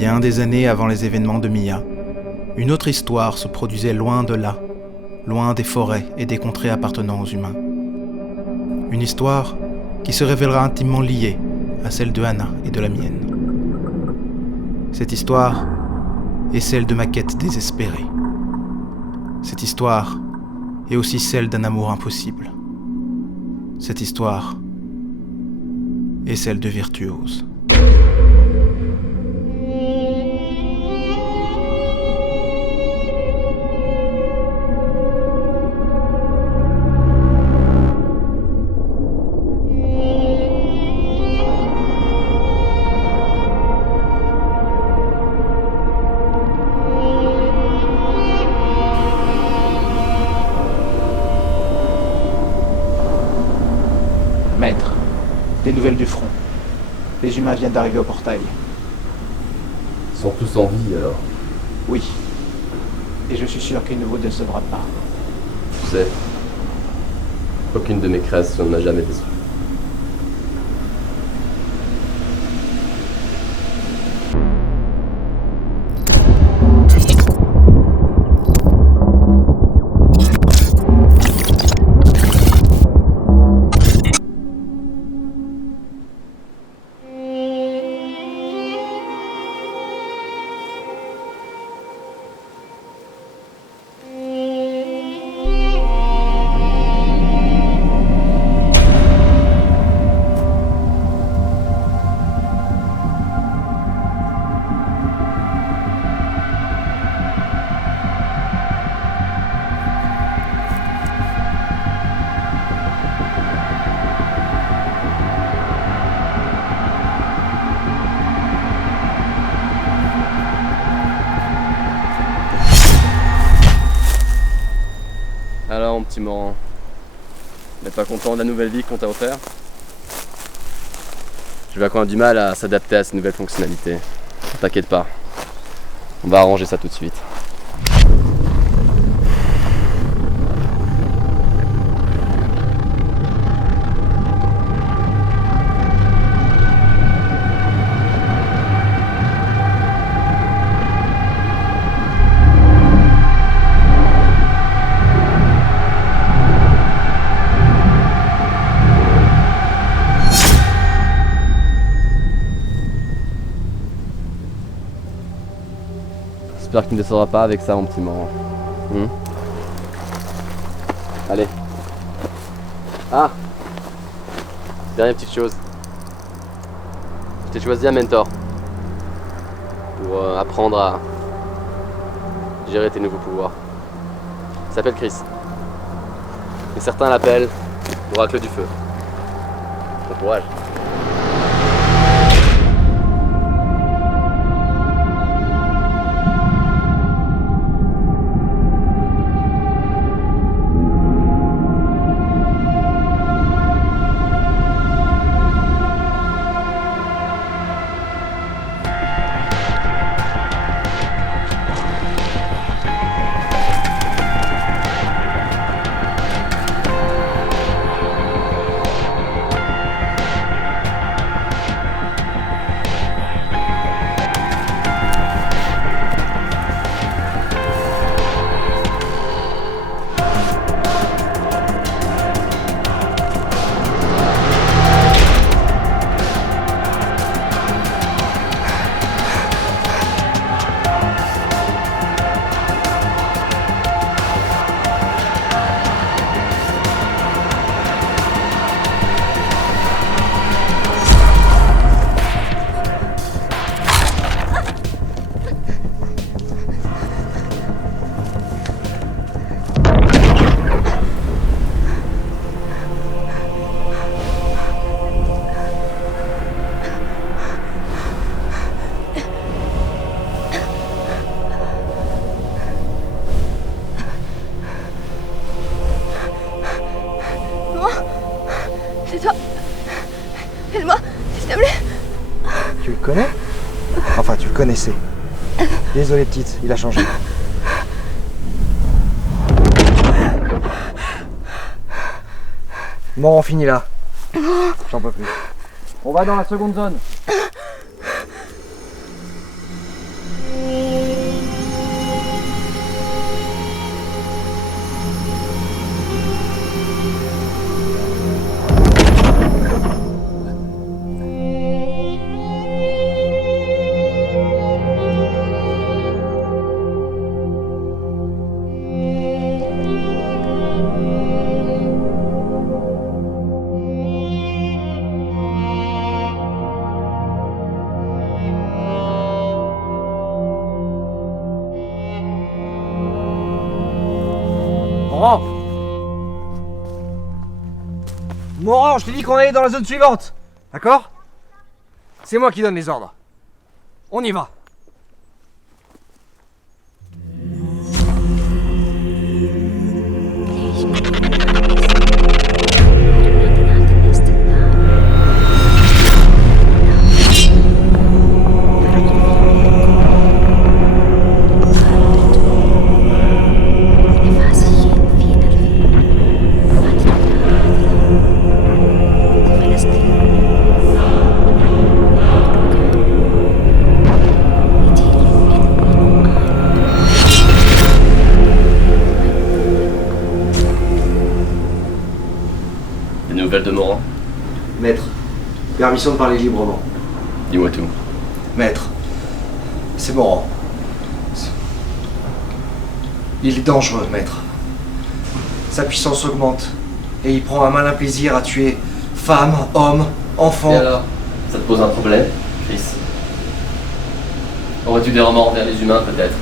Bien des années avant les événements de Mia, une autre histoire se produisait loin de là, loin des forêts et des contrées appartenant aux humains. Une histoire qui se révélera intimement liée à celle de Anna et de la mienne. Cette histoire est celle de ma quête désespérée. Cette histoire est aussi celle d'un amour impossible. Cette histoire est celle de virtuose. Maître, des nouvelles du front. Les humains viennent d'arriver au portail. Ils sont tous en vie alors. Oui. Et je suis sûr qu'il ne vous décevra pas. Tu sais, aucune de mes créations ne m'a jamais déçu. Alors mon petit Moran, t'es pas content de la nouvelle vie qu'on t'a offert? Je vois qu'on a du mal à s'adapter à ces nouvelles fonctionnalités. T'inquiète pas, on va arranger ça tout de suite. J'espère que tu ne décevras pas avec ça, mon petit Moran. Allez. Ah, dernière petite chose. Je t'ai choisi un mentor pour apprendre à gérer tes nouveaux pouvoirs. Il s'appelle Chris. Et certains l'appellent l'oracle du feu. Bon courage. C'est toi. Aide-moi, s'il te plaît. Tu le connais? Enfin, tu le connaissais. Désolé petite, il a changé. Bon, on finit là. J'en peux plus. On va dans la seconde zone. Moran! Moran, je t'ai dit qu'on allait dans la zone suivante. D'accord? C'est moi qui donne les ordres. On y va. Des nouvelles de Moran? Maître, permission de parler librement. Dis-moi tout. Maître, c'est Moran. Il est dangereux, maître. Sa puissance augmente et il prend un malin plaisir à tuer femmes, hommes, enfants. Et alors? Ça te pose un problème, Chris? Aurais-tu des remords envers les humains, peut-être?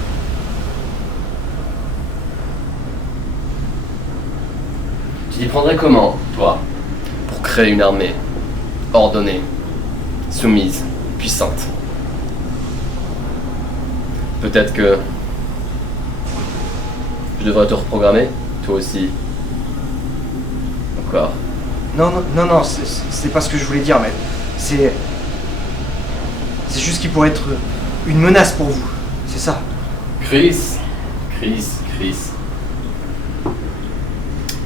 Tu t'y prendrais comment, toi, pour créer une armée ordonnée, soumise, puissante? Peut-être que je devrais te reprogrammer, toi aussi. Encore. Non, c'est pas ce que je voulais dire, maître. C'est juste qu'il pourrait être une menace pour vous. C'est ça. Chris.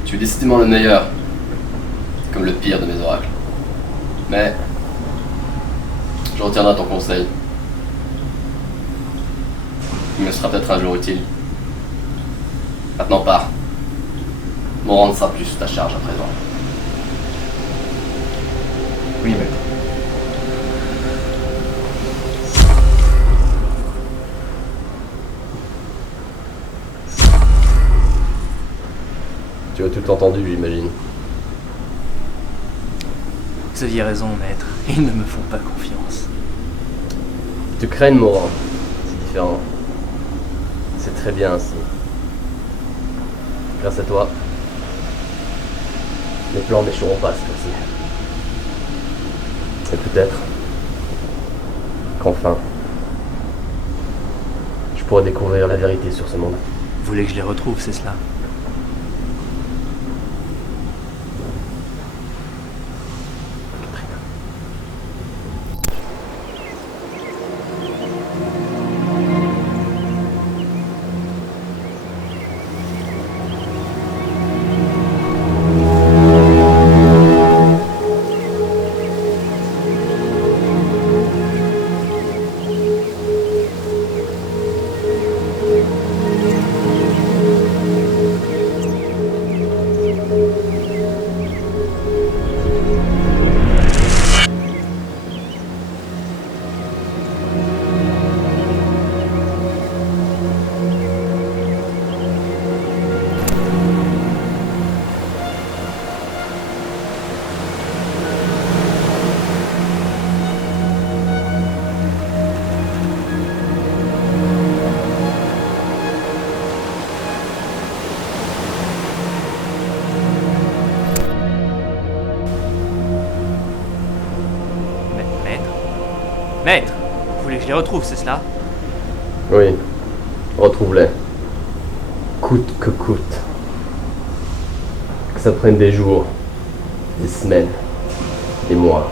Tu es décidément le meilleur, comme le pire de mes oracles. Mais je retiendrai ton conseil. Il me sera peut-être un jour utile. Maintenant pars. Moran ne sera plus sous ta charge à présent. Oui, maître. Tu as tout entendu, j'imagine. Vous aviez raison, maître. Ils ne me font pas confiance. Tu craignes Moran. C'est différent. C'est très bien ainsi. Grâce à toi, mes plans n'échoueront pas cette fois-ci. Et peut-être qu'enfin, je pourrai découvrir la vérité sur ce monde. Vous voulez que je les retrouve, c'est cela? Maître, vous voulez que je les retrouve, c'est cela? Oui, retrouve-les. Coûte que coûte. Que ça prenne des jours, des semaines, des mois,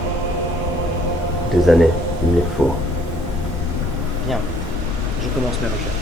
des années, il me les faut. Bien, je commence mes recherches.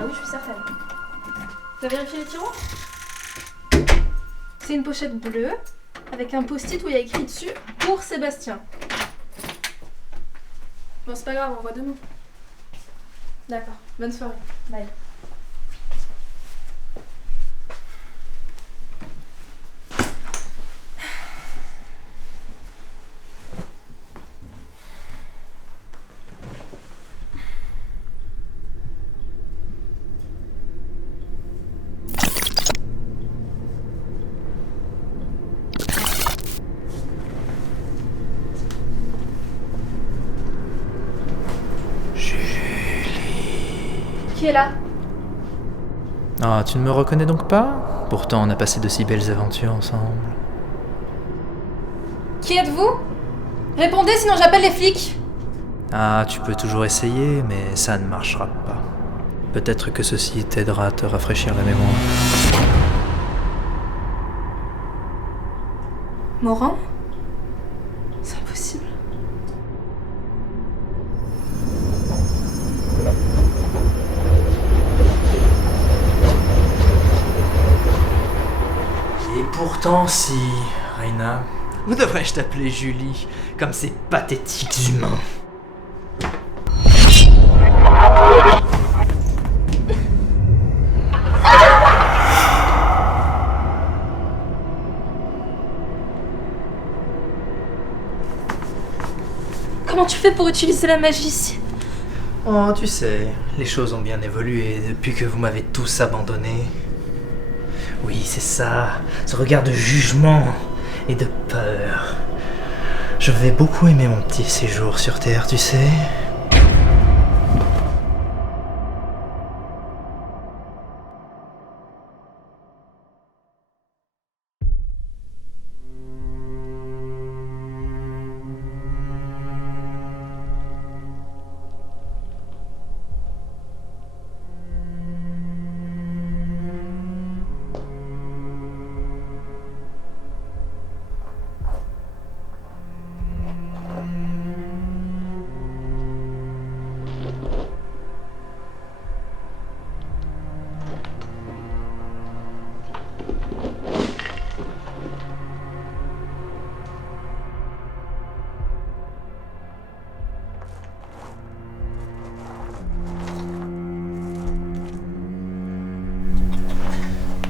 Ah oui, je suis certaine. Vous avez vérifié les tiroirs? C'est une pochette bleue avec un post-it où il y a écrit dessus pour Sébastien. Bon, c'est pas grave, on voit demain. D'accord, bonne soirée. Bye. Qui est là? Ah, tu ne me reconnais donc pas? Pourtant, on a passé de si belles aventures ensemble. Qui êtes-vous? Répondez, sinon j'appelle les flics. Ah, tu peux toujours essayer, mais ça ne marchera pas. Peut-être que ceci t'aidera à te rafraîchir la mémoire. Morin? C'est impossible. Et pourtant, si, Reina, ou devrais-je t'appeler Julie, comme ces pathétiques humains? Comment tu fais pour utiliser la magie ici? Oh, tu sais, les choses ont bien évolué depuis que vous m'avez tous abandonné. Oui, c'est ça, ce regard de jugement et de peur. Je vais beaucoup aimer mon petit séjour sur Terre, tu sais.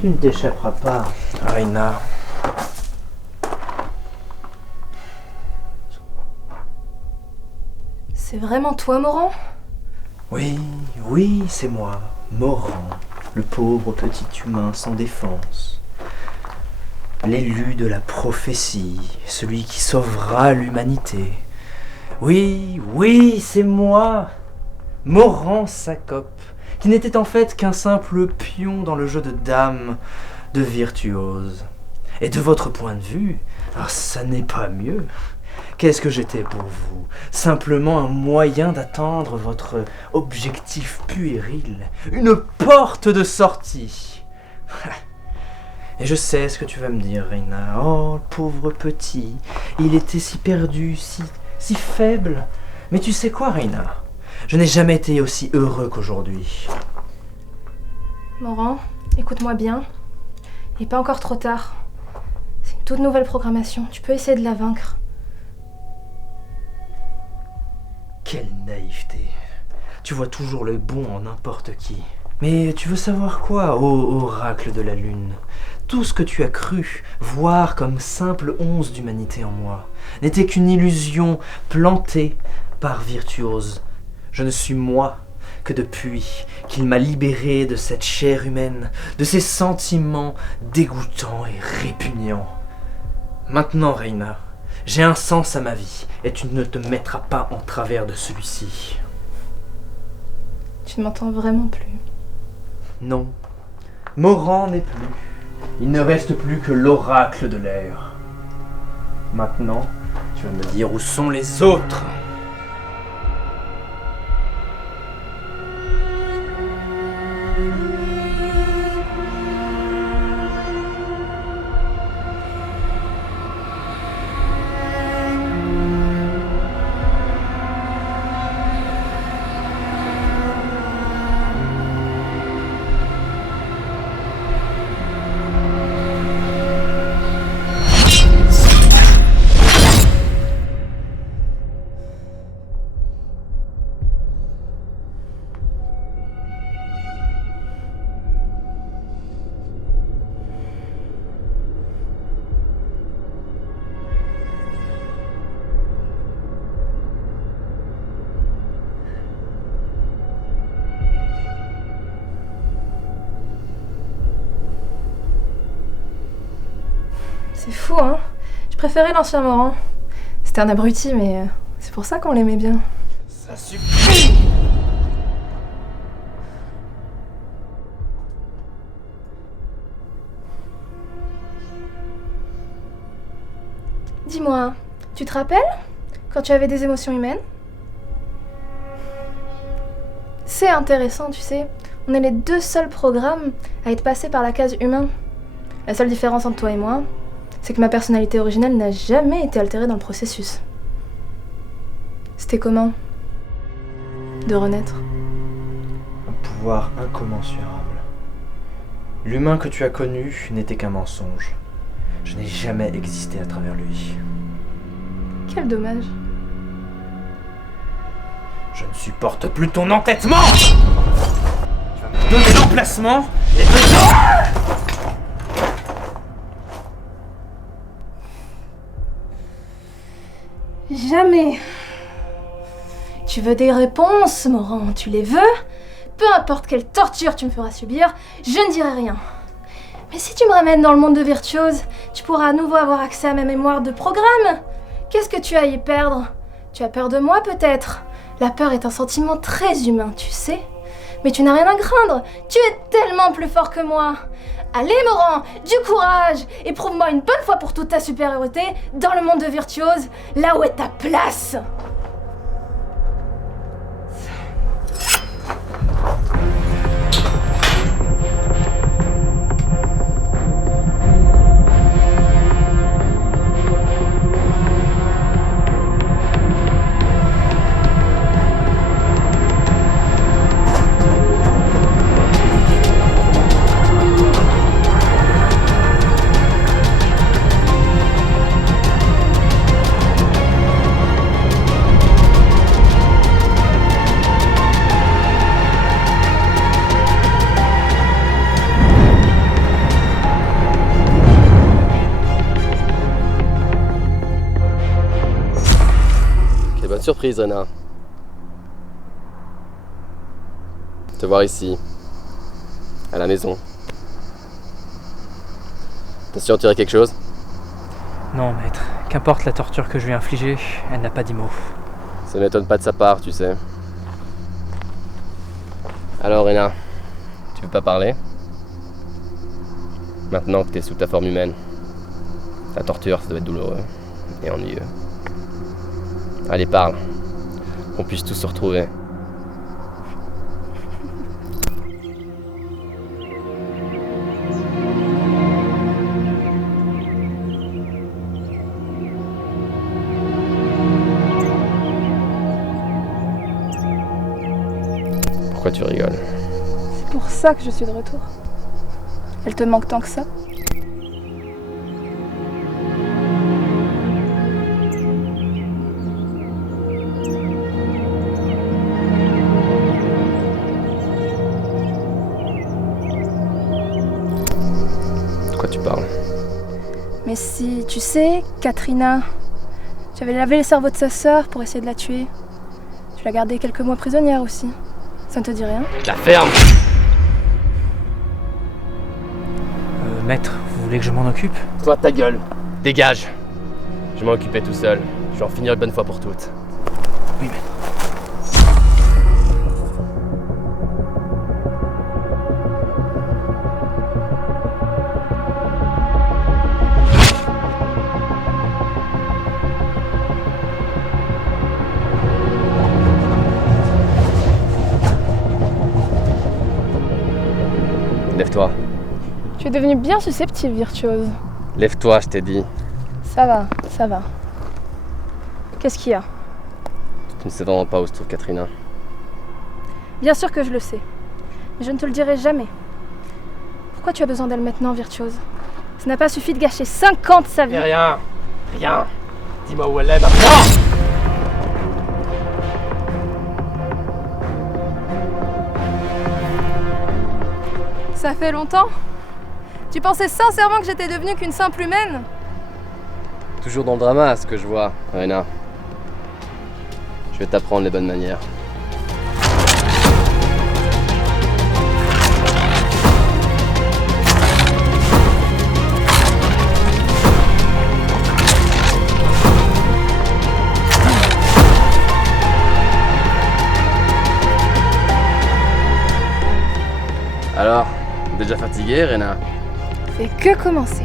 Tu ne t'échapperas pas, Reina. C'est vraiment toi, Moran? Oui, oui, c'est moi, Moran, le pauvre petit humain sans défense. L'élu de la prophétie, celui qui sauvera l'humanité. Oui, oui, c'est moi, Moran Sacope, qui n'était en fait qu'un simple pion dans le jeu de dames de virtuose. Et de votre point de vue, ça n'est pas mieux. Qu'est-ce que j'étais pour vous? Simplement un moyen d'atteindre votre objectif puéril, une porte de sortie. Et je sais ce que tu vas me dire, Reina. Oh, le pauvre petit, il était si perdu, si faible. Mais tu sais quoi, Reina? Je n'ai jamais été aussi heureux qu'aujourd'hui. Moran, écoute-moi bien. Il n'est pas encore trop tard. C'est une toute nouvelle programmation. Tu peux essayer de la vaincre. Quelle naïveté. Tu vois toujours le bon en n'importe qui. Mais tu veux savoir quoi, ô oracle de la lune? Tout ce que tu as cru voir comme simple once d'humanité en moi n'était qu'une illusion plantée par Virtuose. Je ne suis moi que depuis qu'il m'a libéré de cette chair humaine, de ces sentiments dégoûtants et répugnants. Maintenant, Reina, j'ai un sens à ma vie et tu ne te mettras pas en travers de celui-ci. Tu ne m'entends vraiment plus. Non, Moran n'est plus. Il ne reste plus que l'oracle de l'air. Maintenant, tu vas me dire où sont les autres. hein. Je préférais l'ancien Morand. C'était un abruti, mais c'est pour ça qu'on l'aimait bien. Ça suffit! Dis-moi, tu te rappelles quand tu avais des émotions humaines? C'est intéressant, tu sais. On est les deux seuls programmes à être passés par la case humain. La seule différence entre toi et moi, c'est que ma personnalité originelle n'a jamais été altérée dans le processus. C'était comment de renaître? Un pouvoir incommensurable. L'humain que tu as connu n'était qu'un mensonge. Je n'ai jamais existé à travers lui. Quel dommage. Je ne supporte plus ton entêtement! Tu vas me donner l'emplacement et Jamais. Tu veux des réponses, Morand, tu les veux? Peu importe quelle torture tu me feras subir, je ne dirai rien. Mais si tu me ramènes dans le monde de Virtuose, tu pourras à nouveau avoir accès à ma mémoire de programme. Qu'est-ce que tu as à y perdre? Tu as peur de moi peut-être? La peur est un sentiment très humain, tu sais. Mais tu n'as rien à craindre, tu es tellement plus fort que moi. Allez Morand, du courage, et prouve-moi une bonne fois pour toute ta supériorité dans le monde de Virtuose, là où est ta place. Bonne surprise, Rena. Te voir ici, à la maison. T'as su en tirer quelque chose? Non, maître. Qu'importe la torture que je lui ai infligée, elle n'a pas dit mot. Ça m'étonne pas de sa part, tu sais. Alors, Rena, tu veux pas parler? Maintenant que t'es sous ta forme humaine. La torture, ça doit être douloureux et ennuyeux. Allez, parle. Qu'on puisse tous se retrouver. Pourquoi tu rigoles? C'est pour ça que je suis de retour. Elle te manque tant que ça? De quoi tu parles? Mais si, tu sais, Katrina, tu avais lavé le cerveau de sa sœur pour essayer de la tuer. Tu l'as gardée quelques mois prisonnière aussi. Ça ne te dit rien? La ferme! Maître, vous voulez que je m'en occupe? Toi, ta gueule! Dégage! Je m'en occupais tout seul. Je vais en finir une bonne fois pour toutes. Oui, maître. Lève-toi. Tu es devenue bien susceptible, Virtuose. Lève-toi, je t'ai dit. Ça va, ça va. Qu'est-ce qu'il y a? Tu ne sais vraiment pas où se trouve Katrina. Bien sûr que je le sais. Mais je ne te le dirai jamais. Pourquoi tu as besoin d'elle maintenant, Virtuose? Ça n'a pas suffi de gâcher 5 ans de sa vie. Rien! Rien! Dis-moi où elle est maintenant! Ça fait longtemps? Tu pensais sincèrement que j'étais devenue qu'une simple humaine? Toujours dans le drama, ce que je vois, Rena. Je vais t'apprendre les bonnes manières. déjà fatiguée, Rena. Fait que commencer.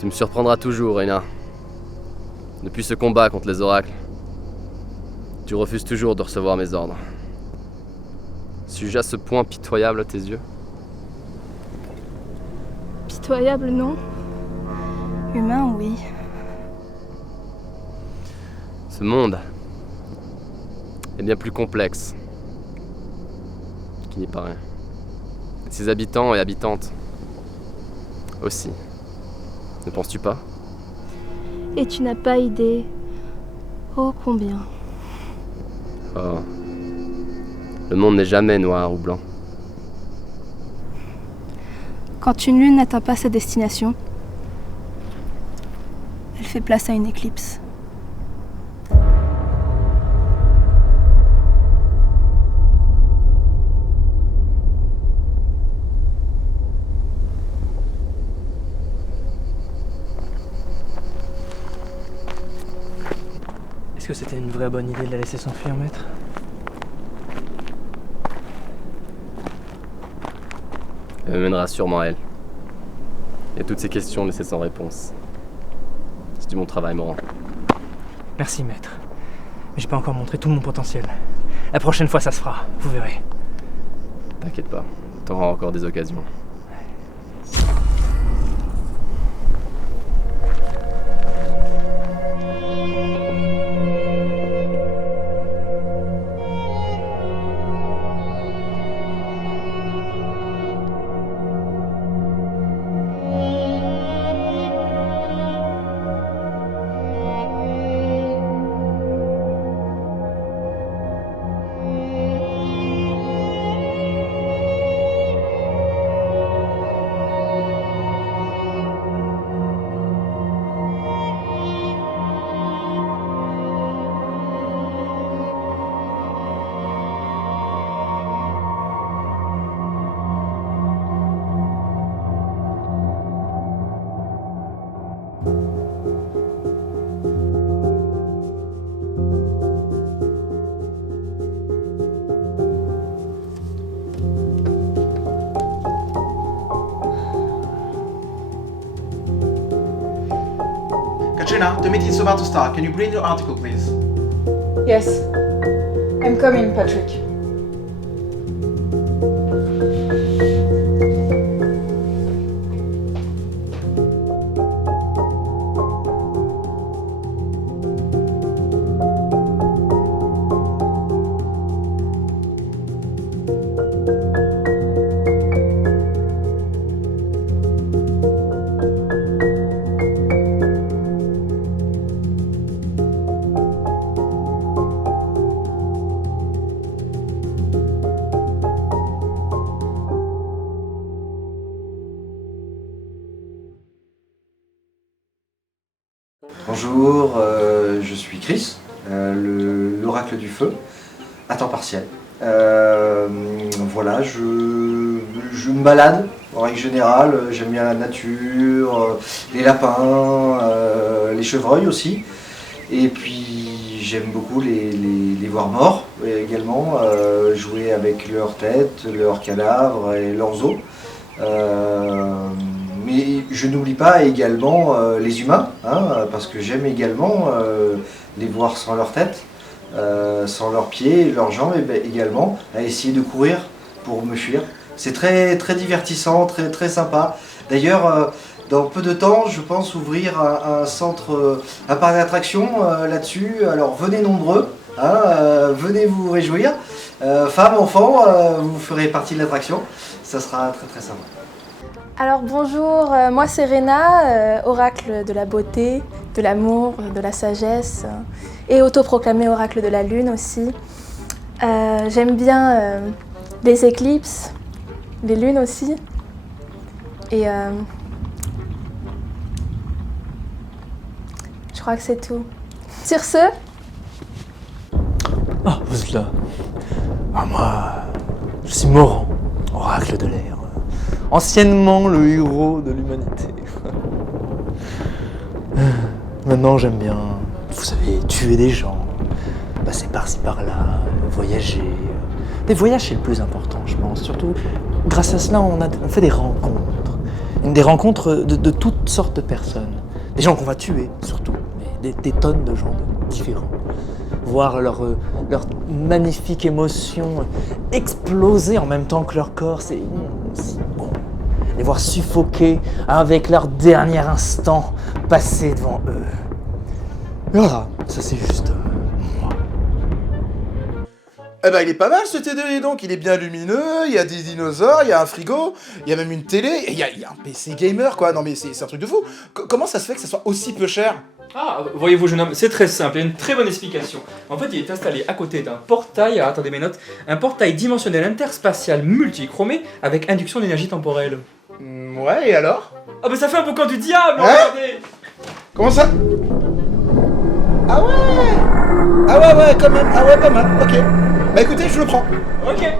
Tu me surprendras toujours, Rena. Depuis ce combat contre les oracles, tu refuses toujours de recevoir mes ordres. Suis-je à ce point pitoyable à tes yeux? Pitoyable, non. Humain, oui. Ce monde est bien plus complexe qu'il n'y paraît. Et ses habitants et habitantes aussi. Ne penses-tu pas? Et tu n'as pas idée. Oh, combien. Oh. Le monde n'est jamais noir ou blanc. Quand une lune n'atteint pas sa destination, elle fait place à une éclipse. Est-ce que c'était une vraie bonne idée de la laisser s'enfuir, maître? Elle me mènera sûrement à elle. Et toutes ces questions laissées sans réponse. C'est du bon travail, Morant. Merci, maître. Mais j'ai pas encore montré tout mon potentiel. La prochaine fois, ça se fera, vous verrez. T'inquiète pas, t'auras encore des occasions. Katrina, the meeting is about to start. Can you bring your article, please? Yes. I'm coming, Patrick. Bonjour, je suis Chris, l'oracle du feu, à temps partiel. Voilà, je me balade en règle générale, j'aime bien la nature, les lapins, les chevreuils aussi. Et puis j'aime beaucoup les voir morts également, jouer avec leurs têtes, leurs cadavres et leurs os. Mais je n'oublie pas également les humains, hein, parce que j'aime également les voir sans leur tête, sans leurs pieds, leurs jambes et également à essayer de courir pour me fuir. C'est très, très divertissant, très, très sympa. D'ailleurs, dans peu de temps, je pense ouvrir un centre, un parc d'attractions là-dessus. Alors venez nombreux, hein, venez vous réjouir. Femmes, enfants, vous ferez partie de l'attraction. Ça sera très très sympa. Alors bonjour, moi c'est Réna, oracle de la beauté, de l'amour, de la sagesse et autoproclamé oracle de la lune aussi. J'aime bien les éclipses, les lunes aussi. Et je crois que c'est tout. Sur ce... Oh, vous êtes là. Ah, moi, je suis Morant, oracle de l'air. Anciennement le héros de l'humanité. Maintenant, j'aime bien, vous savez, tuer des gens, passer par-ci par-là, voyager. Les voyages, c'est le plus important, je pense. Surtout, grâce à cela, on fait des rencontres. Des rencontres de toutes sortes de personnes. Des gens qu'on va tuer, surtout. Mais des tonnes de gens différents. Voir leur magnifique émotion exploser en même temps que leur corps, c'est bon. Les voir suffoquer avec leur dernier instant passé devant eux. Et voilà, ça c'est juste moi. Eh ben il est pas mal ce T2, donc il est bien lumineux, il y a des dinosaures, il y a un frigo, il y a même une télé, et il y a un PC gamer quoi, non mais c'est un truc de fou. Comment ça se fait que ça soit aussi peu cher? Ah, voyez-vous jeune homme, c'est très simple, il y a une très bonne explication. En fait, il est installé à côté d'un portail, alors, attendez mes notes, un portail dimensionnel interspatial multichromé avec induction d'énergie temporelle. Ouais, et alors? Ah bah ça fait un boucan du diable, hein? regardez. Comment ça? Ah ouais! Ah ouais, quand même, ah ouais, pas mal, ok. Bah écoutez, je le prends. Ok.